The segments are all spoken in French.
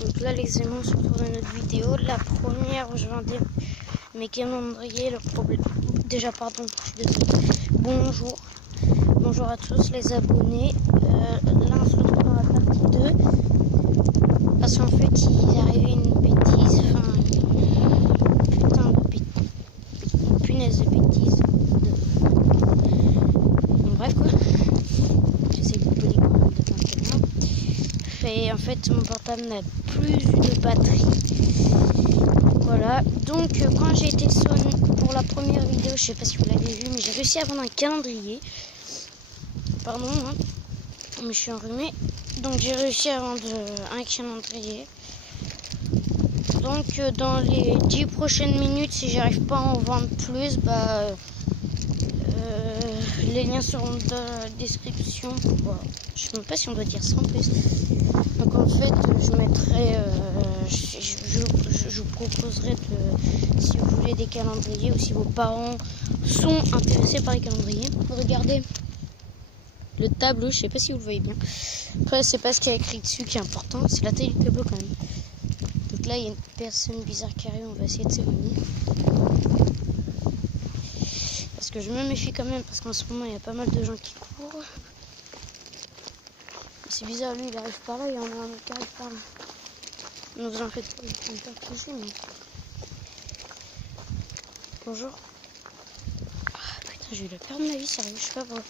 Donc là les amis, on se retrouve dans notre vidéo. La première où je vendais mes calendriers, le problème. Déjà pardon, je suis désolée. Bonjour. Bonjour à tous les abonnés. Là on se retrouve dans la partie 2. Parce qu'en fait il est arrivé une bêtise. Enfin putain de bêtise. Une punaise de bêtise. Bon, bref quoi. J'essaie de couper les commandes de maintenant. Et en fait mon portable n'a plus de batterie. Voilà, donc quand j'ai été sonné pour la première vidéo, je sais pas si vous l'avez vu, mais j'ai réussi à vendre un calendrier. Pardon, hein, mais je suis enrhumée. Donc j'ai réussi à vendre un calendrier. Donc dans les 10 prochaines minutes, si j'arrive pas à en vendre plus, les liens seront dans la description. Je sais même pas si on doit dire ça en plus. Donc en fait, je mettrai, je vous proposerai si vous voulez des calendriers ou si vos parents sont intéressés par les calendriers. Regardez le tableau, je sais pas si vous le voyez bien. Après, c'est pas ce qu'il y a écrit dessus qui est important, c'est la taille du tableau quand même. Donc là, il y a une personne bizarre qui arrive, on va essayer de s'éloigner. Parce que je me méfie quand même, parce qu'en ce moment, il y a pas mal de gens qui courent. C'est bizarre, lui, il arrive par là, il y en a un autre qui arrive par là. Ne vous en faites pas, je vais me faire toucher, mais... Bonjour. Ah, putain, j'ai eu la peur de ma vie, sérieux, je sais pas pourquoi.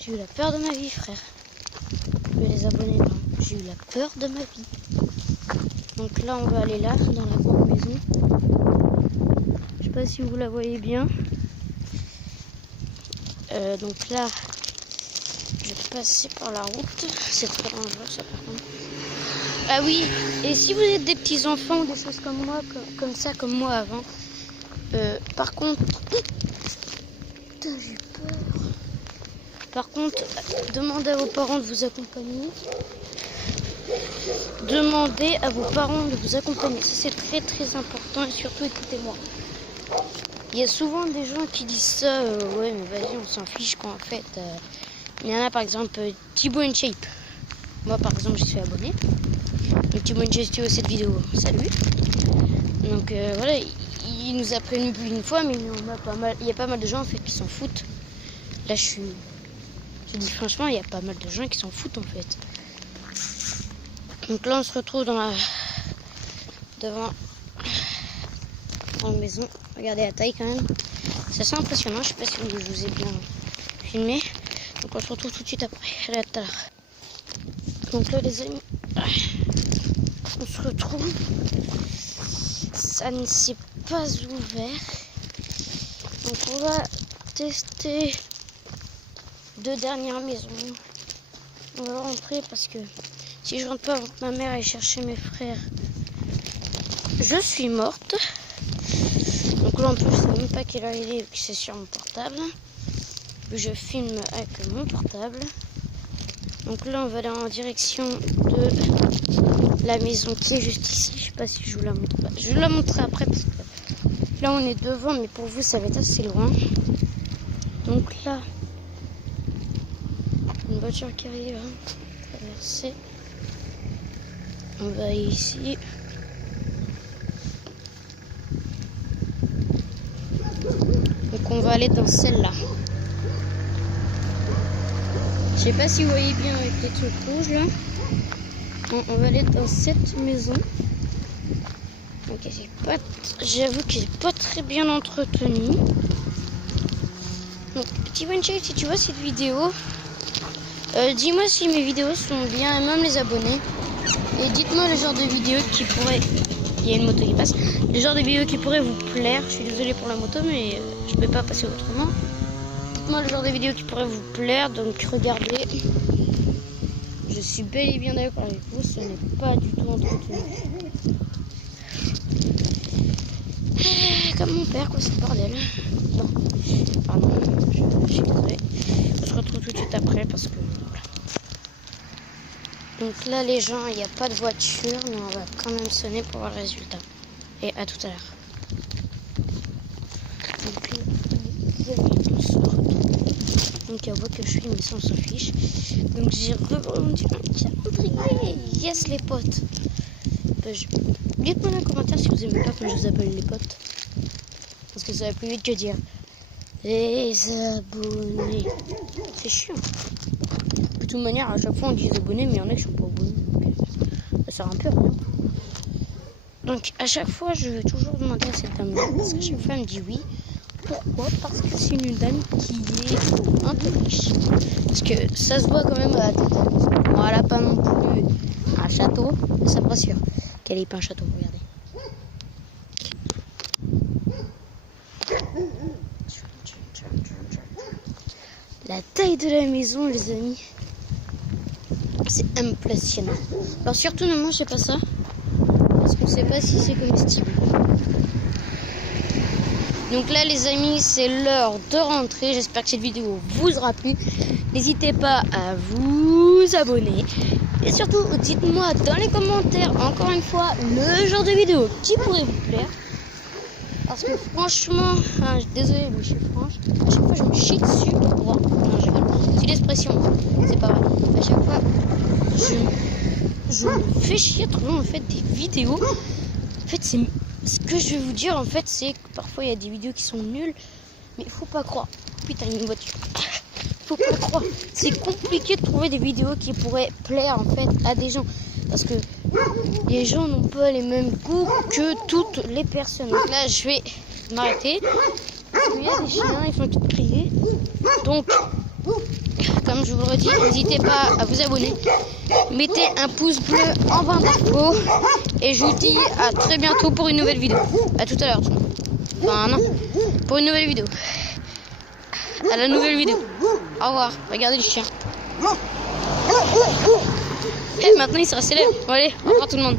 J'ai eu la peur de ma vie, frère. Les abonnés, non. J'ai eu la peur de ma vie. Donc là, on va aller là, dans la grande maison. Je sais pas si vous la voyez bien. Donc là, je vais passer par la route. C'est très dangereux, ça, par contre. Ah oui, et si vous êtes des petits enfants ou des choses comme moi, comme moi avant, par contre, putain, j'ai peur. Par contre, demandez à vos parents de vous accompagner. Demandez à vos parents de vous accompagner. Ça, c'est très très important et surtout écoutez-moi. Il y a souvent des gens qui disent ça, ouais, mais vas-y, on s'en fiche quoi en fait. Il y en a par exemple Thibaut InShape. Moi par exemple, je suis abonné. Donc Thibaut InShape, tu vois cette vidéo, salut. Donc voilà, il nous a prévenu plus d'une fois, mais il y a pas mal de gens en fait qui s'en foutent. Là, je dis franchement, il y a pas mal de gens qui s'en foutent en fait. Donc là, on se retrouve devant la maison. Regardez la taille quand même. C'est assez impressionnant. Je sais pas si je vous ai bien filmé. Donc on se retrouve tout de suite après. Allez, à tout à l'heure. Donc là, les amis, on se retrouve. Ça ne s'est pas ouvert. Donc on va tester 2 dernières maisons. On va rentrer parce que si je rentre pas avant que ma mère aille chercher mes frères, je suis morte. Donc là en plus je sais même pas quelle heure il est, que c'est sur mon portable. Je filme avec mon portable. Donc là on va aller en direction de la maison qui est juste ici. Je sais pas si je vous la montre. Je vous la montrerai après parce que là on est devant, mais pour vous ça va être assez loin. Donc là, une voiture qui arrive à traverser. On va ici. Donc on va aller dans celle-là. Je sais pas si vous voyez bien avec les trucs rouges là. Bon, on va aller dans cette maison. Donc j'avoue qu'elle n'est pas très bien entretenue. Donc petit Wenchel, si tu vois cette vidéo, dis-moi si mes vidéos sont bien, et même les abonnés. Et dites-moi le genre de vidéo qui pourrait... Il y a une moto qui passe. Le genre de vidéo qui pourrait vous plaire. Je suis désolée pour la moto, mais je ne peux pas passer autrement. Dites-moi le genre de vidéo qui pourrait vous plaire. Donc regardez. Je suis bel et bien d'accord avec vous. Ce n'est pas du tout entretenu. Comme mon père, quoi, c'est le bordel. Bon, pardon, je suis désolée. On se retrouve tout de suite après parce que... Voilà. Donc là, les gens, il n'y a pas de voiture, mais on va quand même sonner pour voir le résultat. Et à tout à l'heure. Donc, elle voit que je suis, mais ça, on s'en fiche. Donc, j'ai revendu un calendrier. Yes, les potes. Dites-moi dans les commentaires si vous aimez pas quand je vous appelle les potes. Parce que ça va plus vite que dire les abonnés. C'est chiant. De toute manière, à chaque fois on dit les abonnés, mais il y en a qui sont pas abonnés. Donc, ça sert un peu à rien. Donc à chaque fois, je vais toujours demander à cette dame-là. Parce qu'à chaque fois, elle me dit oui. Pourquoi? Parce que c'est une dame qui est un peu riche. Parce que ça se voit quand même à la tête. Bon, elle n'a pas non plus un château, mais ça me rassure qu'elle n'ait pas un château. Regardez. La taille de la maison, les amis, c'est impressionnant. Alors surtout ne mangez pas ça, parce qu'on ne sait pas si c'est comestible. Donc là les amis, c'est l'heure de rentrer. J'espère que cette vidéo vous aura plu. N'hésitez pas à vous abonner. Et surtout, dites-moi dans les commentaires, encore une fois, le genre de vidéo qui pourrait vous plaire. Parce que franchement, désolé, mais je suis franche, à chaque fois je me chie dessus pour voir. Non, je rigole. C'est l'expression, c'est pas vrai. À chaque fois, je me fais chier à trouver en fait des vidéos. En fait, c'est ce que je vais vous dire en fait, c'est que parfois il y a des vidéos qui sont nulles, mais il faut pas croire. Putain, il y a une voiture. Faut pas croire. C'est compliqué de trouver des vidéos qui pourraient plaire en fait à des gens. Parce que les gens n'ont pas les mêmes goûts que toutes les personnes. Donc là, je vais m'arrêter. Parce qu'il y a des chiens, ils font tout crier. Donc, comme je vous le redis, n'hésitez pas à vous abonner. Mettez un pouce bleu en bas d'infos. Et je vous dis à très bientôt pour une nouvelle vidéo. À tout à l'heure. Enfin, non. Pour une nouvelle vidéo. À la nouvelle vidéo. Au revoir. Regardez le chien. Et maintenant il sera célèbre. Bon, allez, au revoir tout le monde.